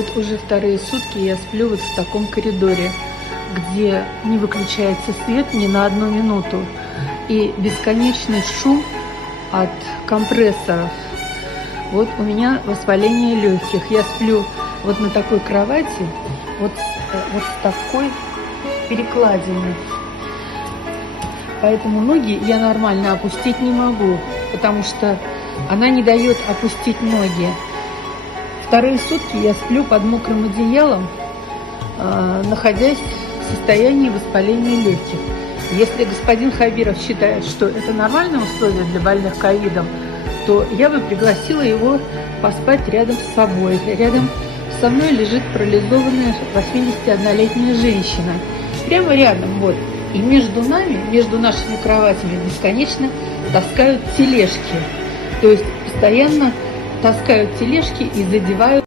Вот уже вторые сутки я сплю вот в таком коридоре, где не выключается свет ни на одну минуту. И бесконечный шум от компрессоров. Вот у меня воспаление легких. Я сплю вот на такой кровати, вот с такой перекладиной. Поэтому ноги я нормально опустить не могу, потому что она не дает опустить ноги. Вторые сутки я сплю под мокрым одеялом, находясь в состоянии воспаления легких. Если господин Хабиров считает, что это нормальные условия для больных ковидом, то я бы пригласила его поспать рядом с собой. Рядом со мной лежит парализованная 81-летняя женщина. Прямо рядом, вот. И между нами, между нашими кроватями бесконечно таскают тележки. То есть постоянно таскают тележки и задевают